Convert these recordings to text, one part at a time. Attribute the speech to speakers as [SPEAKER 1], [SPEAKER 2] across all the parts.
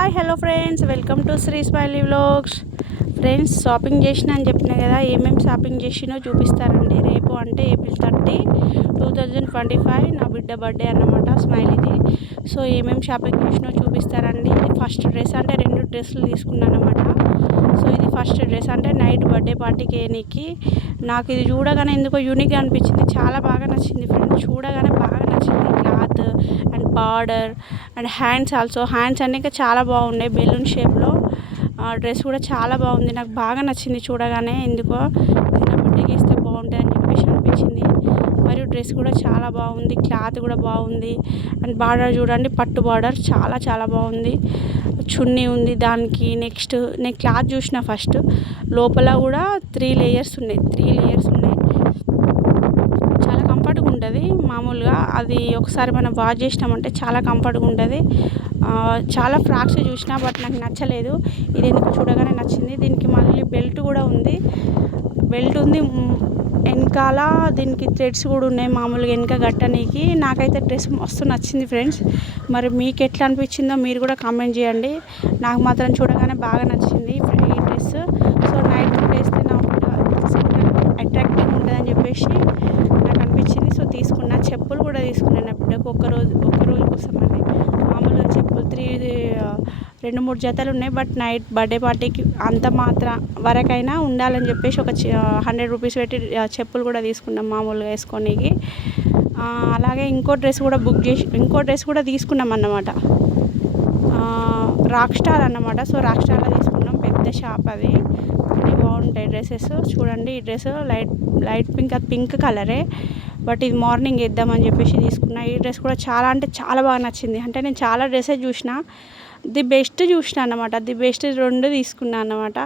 [SPEAKER 1] Hi hello friends. Welcome to Sri smiley vlogs. Friends shopping చేసిన అని చెప్పిన కదా ఏమేమి షాపింగ్ చేసినో చూపిస్తారండి. రేపు అంటే April thirty two thousand twenty five నా బిడ్డ బర్త్డే అన్నమాట స్మైలీది. సో ఏమేమి షాపింగ్ చేసినో చూపిస్తారండి. ఇది ఫస్ట్ డ్రెస్ అంటే రెండు డ్రెస్సులు తీసుకున్నాను అనమాట సో ఇది ఫస్ట్ డ్రెస్ అంటే నైట్ బర్త్డే పార్టీకి వేయనీకి. నాకు ఇది చూడగానే ఎందుకో యూనిక్గా అనిపించింది. చాలా బాగా నచ్చింది ఫ్రెండ్స్. చూడగానే బాగా నచ్చింది cloth and border. And hands also. Hands అన్నీ ఇంకా చాలా బాగున్నాయి బెలూన్ షేప్లో. డ్రెస్ కూడా చాలా బాగుంది. నాకు బాగా నచ్చింది చూడగానే ఎందుకో. ఇది నా బిడ్డకి ఇస్తే బాగుంటుంది అని చెప్పేసి అనిపించింది. మరియు డ్రెస్ కూడా చాలా బాగుంది. క్లాత్ కూడా బాగుంది. అండ్ బార్డర్ చూడండి పట్టు బార్డర్ చాలా చాలా బాగుంది. చున్నీ ఉంది దానికి. నెక్స్ట్ నేను క్లాత్ చూసిన ఫస్ట్. లోపల కూడా త్రీ లేయర్స్ ఉన్నాయి. త్రీ లేయర్స్ ఉన్నాయి. ఉంటుంది. మామూలుగా అది ఒకసారి మనం వాష్ చేసినామంటే చాలా కంఫర్ట్గా ఉంటుంది. చాలా ఫ్రాక్స్ చూసినా బట్ నాకు నచ్చలేదు. ఇది ఎందుకు చూడగానే నచ్చింది. దీనికి మళ్ళీ బెల్ట్ కూడా ఉంది. బెల్ట్ ఉంది. వెనకాల దీనికి థ్రెడ్స్ కూడా ఉన్నాయి. మామూలుగా వెనక గట్టనీకి నాకైతే డ్రెస్ మస్తు నచ్చింది ఫ్రెండ్స్. మరి మీకు ఎట్లా అనిపించిందో మీరు కూడా కామెంట్ చేయండి. నాకు మాత్రం చూడగానే బాగా నచ్చింది ఈ డ్రెస్. సో నైట్ వేస్తే నాకు అట్రాక్టివ్ ఉంటుందని చెప్పేసి నాకు అనిపించింది సో తీసుకున్నా చెప్పులు కూడా తీసుకున్నాను నా బిడ్డకు ఒక్క రోజు ఒక్క రోజు కోసం మామూలుగా చెప్పులు త్రీ రెండు మూడు జతలు ఉన్నాయి. బట్ నైట్ బర్త్డే పార్టీకి అంత మాత్రం వరకైనా ఉండాలని చెప్పేసి ఒక హండ్రెడ్ రూపీస్ పెట్టి చెప్పులు కూడా తీసుకున్నాం మామూలుగా వేసుకోనికి. అలాగే ఇంకో డ్రెస్ కూడా బుక్ చేసి ఇంకో డ్రెస్ కూడా తీసుకున్నాం అన్నమాట. రాక్ స్టార్ అన్నమాట. సో రాక్ స్టార్లో తీసుకున్నాం. పెద్ద షాప్ అది. అన్నీ బాగుంటాయి డ్రెస్సెస్. చూడండి ఈ డ్రెస్ లైట్ లైట్ పింక్ అది పింక్ కలరే. బట్ ఇది మార్నింగ్ వేద్దామని చెప్పేసి తీసుకున్నా. ఈ డ్రెస్ కూడా చాలా అంటే చాలా బాగా నచ్చింది. అంటే నేను చాలా డ్రెస్సెస్ చూసిన. ది బెస్ట్ చూసిన అన్నమాట. ది బెస్ట్ రెండు తీసుకున్నా అన్నమాట.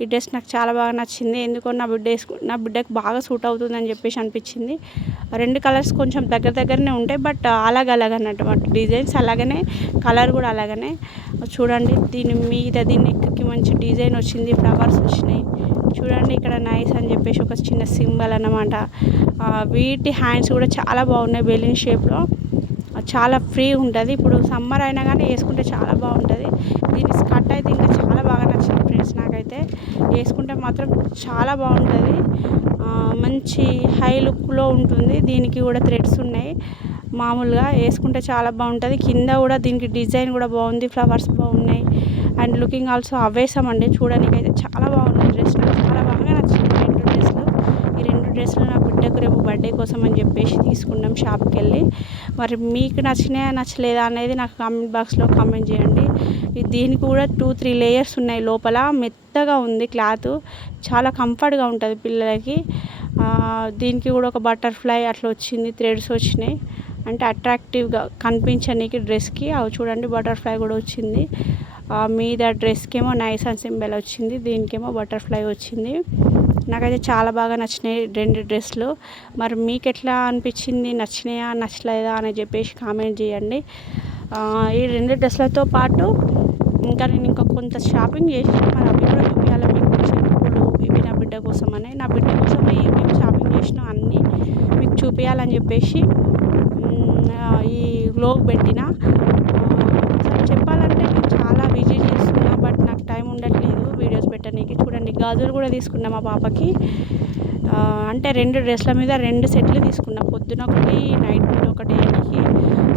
[SPEAKER 1] ఈ డ్రెస్ నాకు చాలా బాగా నచ్చింది. ఎందుకో నా బిడ్డ వేసుకు నా బిడ్డకు బాగా సూట్ అవుతుందని చెప్పేసి అనిపించింది. రెండు కలర్స్ కొంచెం దగ్గర దగ్గరనే ఉంటాయి. బట్ అలాగ అలాగ డిజైన్స్ అలాగనే కలర్ కూడా అలాగనే. చూడండి దీని మీద దీని నెక్కి మంచి డిజైన్ వచ్చింది. ఫ్లవర్స్ వచ్చినాయి. చూడండి ఇక్కడ నైస్ అని చెప్పేసి ఒక చిన్న సింబల్ అనమాట వీటి హ్యాండ్స్ కూడా చాలా బాగున్నాయి బెలూన్ షేప్లో చాలా ఫ్రీ ఉంటుంది. ఇప్పుడు సమ్మర్ అయినా కానీ వేసుకుంటే చాలా బాగుంటుంది. దీని స్కర్ట్ అయితే ఇంకా చాలా బాగా నచ్చింది ఫ్రెండ్స్ నాకైతే. వేసుకుంటే మాత్రం చాలా బాగుంటుంది. మంచి హై లుక్లో ఉంటుంది. దీనికి కూడా థ్రెడ్స్ ఉన్నాయి. మామూలుగా వేసుకుంటే చాలా బాగుంటుంది. కింద కూడా దీనికి డిజైన్ కూడా బాగుంది. ఫ్లవర్స్ బాగున్నాయి. అండ్ లుకింగ్ ఆల్సో అవేసామండి చూడడానికి అయితే చాలా బాగుంది డ్రెస్ చాలా బాగా నచ్చింది రెండు డ్రెస్సులు ఈ రెండు డ్రెస్సులు నా బిడ్డకు రేపు బర్త్డే కోసం అని చెప్పేసి తీసుకున్నాం షాప్కి వెళ్ళి మరి మీకు నచ్చినాయా నచ్చలేదా అనేది నాకు కామెంట్ బాక్స్లో కామెంట్ చేయండి. దీనికి కూడా టూ త్రీ లేయర్స్ ఉన్నాయి లోపల. మెత్తగా ఉంది క్లాత్. చాలా కంఫర్ట్గా ఉంటుంది పిల్లలకి. దీనికి కూడా ఒక బటర్ఫ్లై అట్లా వచ్చింది థ్రెడ్స్ వచ్చినాయి. అంటే అట్రాక్టివ్గా కనిపించనీకి డ్రెస్కి. అవి చూడండి బటర్ఫ్లై కూడా వచ్చింది. మీద డ్రెస్కి ఏమో నైస్ అండ్ సింబల్ వచ్చింది దీనికేమో బటర్ఫ్లై వచ్చింది. నాకైతే చాలా బాగా నచ్చినాయి రెండు డ్రెస్సులు. మరి మీకు ఎట్లా అనిపించింది? నచ్చినాయా? నచ్చలేదా? అని చెప్పేసి కామెంట్ చేయండి. ఈ రెండు డ్రెస్సులతో పాటు ఇంకా నేను ఇంకా కొంత షాపింగ్ చేసి మరి అవి కూడా చూపించాలి మీకు చెప్పులు ఇవి నా బిడ్డ కోసం అని నా బిడ్డ కోసం ఏమేమి షాపింగ్ చేసినా అన్నీ మీకు చూపించాలని చెప్పేసి ఈ గ్లోబ్ పెట్టిన. చెప్పాలి అసలు చెప్పాలంటే నేను చాలా బిజీ చేస్తున్నా బట్ నాకు టైం ఉండట్లేదు వీడియోస్ పెట్టడానికి గాజులు కూడా తీసుకున్నాం మా పాపకి. అంటే రెండు డ్రెస్ల మీద రెండు సెట్లు తీసుకున్నాం. పొద్దున ఒకటి నైట్ పూట ఒకటి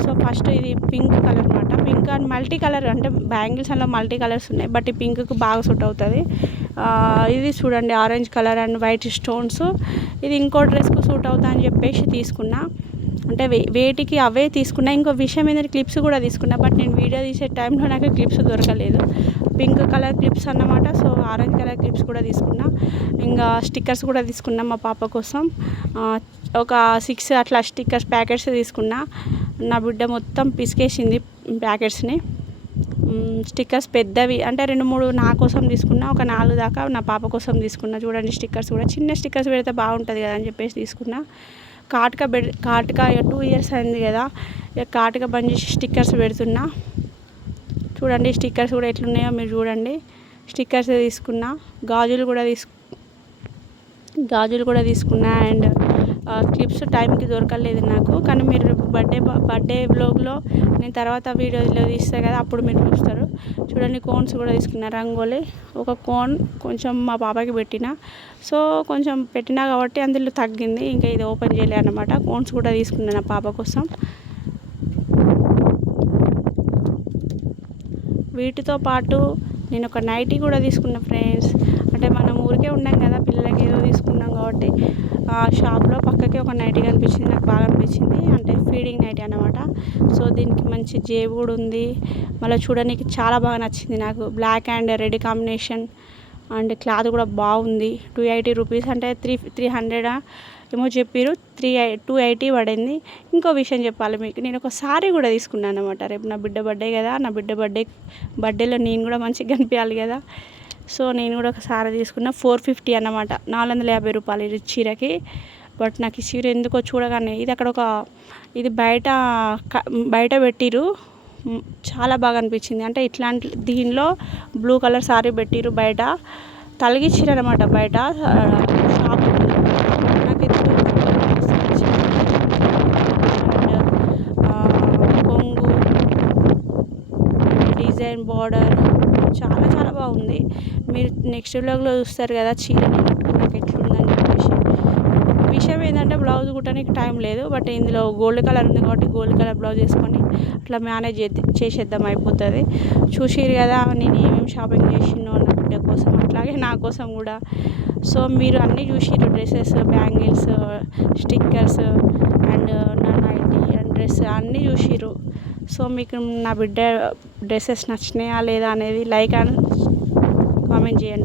[SPEAKER 1] సో ఫస్ట్ ఇది పింక్ కలర్ అనమాట పింక్ అండ్ మల్టీ కలర్ అంటే బ్యాంగిల్స్ అందులో మల్టీ కలర్స్ ఉన్నాయి. బట్ ఈ పింక్కి బాగా సూట్ అవుతుంది. ఇది చూడండి orange colour and white stones. ఇది ఇంకో డ్రెస్కు సూట్ అవుతా అని చెప్పేసి తీసుకున్నా. అంటే వే వేటికి అవే తీసుకున్నా ఇంకో విషయం ఏంటంటే క్లిప్స్ కూడా తీసుకున్నా బట్ నేను వీడియో తీసే టైంలో నాకు క్లిప్స్ దొరకలేదు. పింక్ కలర్ క్లిప్స్ అన్నమాట సో ఆరెంజ్ కలర్ క్లిప్స్ కూడా తీసుకున్నా. ఇంకా స్టిక్కర్స్ కూడా తీసుకున్నా మా పాప కోసం. ఒక సిక్స్ అట్లా స్టిక్కర్స్ ప్యాకెట్స్ తీసుకున్నా. నా బిడ్డ మొత్తం పిసికేసింది ప్యాకెట్స్ని. స్టిక్కర్స్ పెద్దవి అంటే రెండు మూడు నా కోసం తీసుకున్నా ఒక నాలుగు దాకా నా పాప కోసం తీసుకున్నా. చూడండి స్టిక్కర్స్ కూడా చిన్న స్టిక్కర్స్ పెడితే బాగుంటుంది కదా అని చెప్పేసి తీసుకున్నా. కాటుక బెడ్ కాటుక ఇక టూ ఇయర్స్ అయింది కదా ఇక కాటుక బంద్ చేసి స్టిక్కర్స్ పెడుతున్నా. చూడండి స్టిక్కర్స్ కూడా ఎట్లున్నాయో మీరు చూడండి. స్టిక్కర్స్ తీసుకున్నా గాజులు కూడా తీసుకు గాజులు కూడా తీసుకున్నా అండ్ క్లిప్స్ టైంకి దొరకలేదు నాకు. కానీ మీరు బర్త్డే బర్త్డే బ్లాగ్లో నేను తర్వాత వీడియోలో తీస్తాను కదా అప్పుడు మీరు చూస్తారు. చూడండి కోన్స్ కూడా తీసుకున్న రంగోలి. ఒక కోన్ కొంచెం మా పాపకి పెట్టిన. సో కొంచెం పెట్టినా కాబట్టి అందులో తగ్గింది. ఇంకా ఇది ఓపెన్ చేయలే అనమాట కోన్స్ కూడా తీసుకున్నాను నా పాప కోసం. వీటితో పాటు నేను ఒక నైటీ కూడా తీసుకున్న ఫ్రెండ్స్. అంటే మనం ఊరికే ఉన్నాం కదా పిల్లలకి ఏదో తీసుకున్నాం కాబట్టి. ఆ ఒక నైటీ కనిపించింది నాకు బాగా అనిపించింది. అంటే ఫీడింగ్ నైటీ అనమాట సో దీనికి మంచి జేబు కూడా ఉంది. మళ్ళీ చూడడానికి చాలా బాగా నచ్చింది నాకు. Black and red combination and cloth కూడా బాగుంది. టూ ఎయిటీ రూపీస్ అంటే త్రీ త్రీ హండ్రెడ్ ఏమో చెప్పారు. త్రీ టూ ఎయిటీ పడింది. ఇంకో విషయం చెప్పాలి మీకు. నేను ఒక సారీ కూడా తీసుకున్నాను అనమాట రేపు నా బిడ్డ బర్త్డే కదా నా బిడ్డ బర్త్డే బర్త్డేలో నేను కూడా మంచిగా కనిపించాలి కదా. సో నేను కూడా ఒక సారీ తీసుకున్న. ఫోర్ ఫిఫ్టీ అన్నమాట. నాలుగు వందల యాభై రూపాయలు చీరకి. బట్ నాకు ఈ చీర ఎందుకో చూడగానే ఇది అక్కడ ఒక ఇది బయట బయట పెట్టిరు. చాలా బాగా అనిపించింది. అంటే ఇట్లాంటి దీనిలో బ్లూ కలర్ సారీ పెట్టిరు బయట. తలిగిచ్చిరు అనమాట బయట. షాప్ నాకు ఎందుకు కొంగు డిజైన్ బార్డర్ చాలా చాలా బాగుంది. మీరు నెక్స్ట్ బ్లాగ్లో చూస్తారు కదా చీరని. విషయం ఏంటంటే బ్లౌజ్ కుట్టడానికి టైం లేదు బట్ ఇందులో గోల్డ్ కలర్ ఉంది కాబట్టి గోల్డ్ కలర్ బ్లౌజ్ వేసుకొని అట్లా మేనేజ్ చేసేద్దాం అయిపోతుంది. చూసిరు కదా నేను ఏమేమి షాపింగ్ చేసినో నా బిడ్డ కోసం అట్లాగే నా కోసం కూడా. సో మీరు అన్నీ చూసిరు డ్రెస్సెస్ బ్యాంగిల్స్ స్టిక్కర్స్ అండ్ నా నైటీ అండ్ డ్రెస్ అన్నీ చూసిరు సో మీకు నా బిడ్డ డ్రెస్సెస్ నచ్చినాయా లేదా అనేది లైక్ అండ్ కామెంట్ చేయండి.